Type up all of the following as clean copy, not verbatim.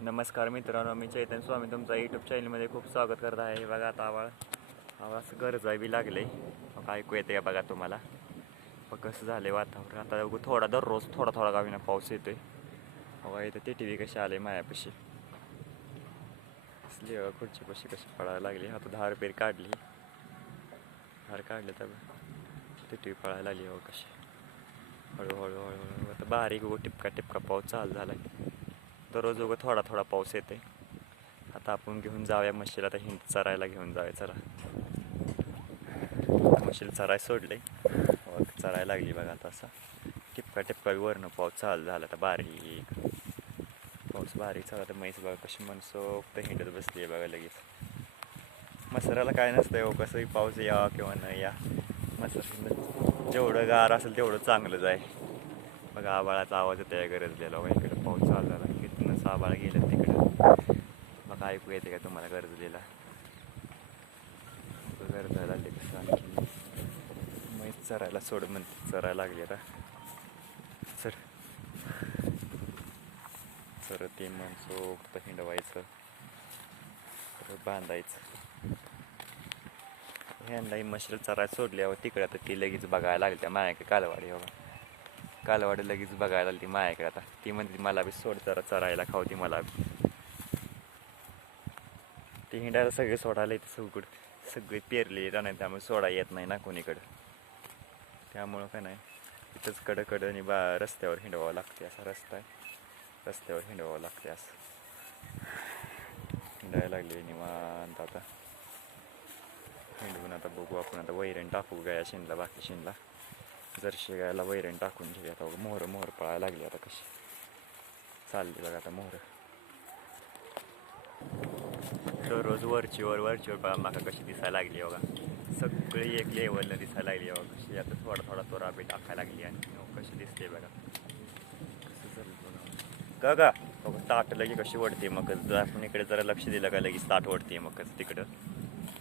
नमस्कार मित्रांनो, मी चैतन्य स्वामी तुमचा यूट्यूब चॅनलमध्ये खूप स्वागत करत आहे. बघा आता आवाज गरजा बी लागले. मग ऐकू येते का बघा तुम्हाला. मग कसं झालं वातावरण आता थोडा दररोज थोडा गावीना पाऊस येतोय. बघा इथं टी व्ही कशी आले मायापाशी असली खुर्चीपाशी कशी पळायला लागली. आता 10 रुपये काढली तर टी व्ही पळायला लागली. हो कशी हळूहळू आता बारीक टिपका पाऊस चालू झाला आहे. दररोज थोडा पाऊस येते. आता आपण घेऊन जाऊया म्हशीला. आता हिंड चरायला घेऊन जाऊया. चला म्हशीला चराय सोडले. चरायला लागली बघा आता असं टिपका वरनं पाऊस चालू झाला. आता बारीक चालला. तर म्हैस बघा कशी मनसोक्त हिंडत बसली आहे बघा. लगेच मसराला काय नसतं हो, कसंही पाऊस या किंवा न या. मसर जेवढं गार असेल तेवढं चांगलंच आहे. बघा आबाळाचा आवाज येतो आहे गरजलेला. बघा इकडे पाऊस चालू झाला. कितनं आबाळ गेलं तिकडं. बघा ऐकू येते का तुम्हाला गरजलेला. गरजायला लागली कसं आणखी म्हैस चरायला सोड म्हणते. चरायला लागली आता. ते मनसोक्त हिंडवायचं, बांधायचं. ह्यांनाही म्हशीला चरायला सोडल्यावर तिकडे आता ती लगेच बघायला लागली. त्या मायाकडे कालवाडी लगेच बघायला लागली मायाकडे. आता ती म्हणते मला बी सोड जरा चरायला खावती मला बी. ती हिंडायला सगळे सोडायला येते. सगळी पेरली राहणार, त्यामुळे सोडा येत नाही ना कोणीकडं. त्यामुळं काय नाही इथंच कडनी रस्त्यावर हिंडवावं लागते. असा रस्ता आहे, रस्त्यावर हिंडवावं लागते. असं हिंडायला लागले निवांत. आता हिंडवून आता बघू आपण. आता वैरण टाकू गाया शेणला, बाकी शेणला जर्शी गायला वैरण टाकून घेऊया. आता मोहर पळायला लागली. आता कशी चालली बघा आता मोहर. दररोज वरचीवर बघा माका कशी दिसायला लागली बघा. सगळी एक लेवलला दिसायला लागली बघा. कशी आता थोडा तोरा बी टाकायला लागली. आणि कशी दिसते बघा. कसं झालं बघा का ताट लगे कशी वडते. मग आपण इकडे जरा लक्ष दिलं का लगेच ताट वडते. मग तिकडं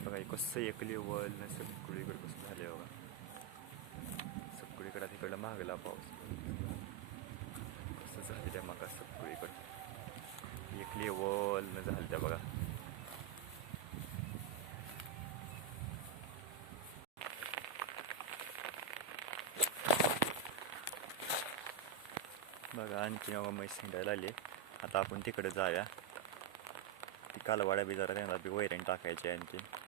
बघा कसं एक लेवल न सगळीकडे कसं झाले बघा. सगळीकडं तिकडं मागला पाऊस कसं झाले त्या मग सगळीकडं एक लेवल न झालं त्या बघा. बघा आणखी म्हैस हिंडायला आली. आता आपण तिकडे जाऊया. ती कालवाड्या बी जरा त्यांना बी वैरण टाकायची आणखी.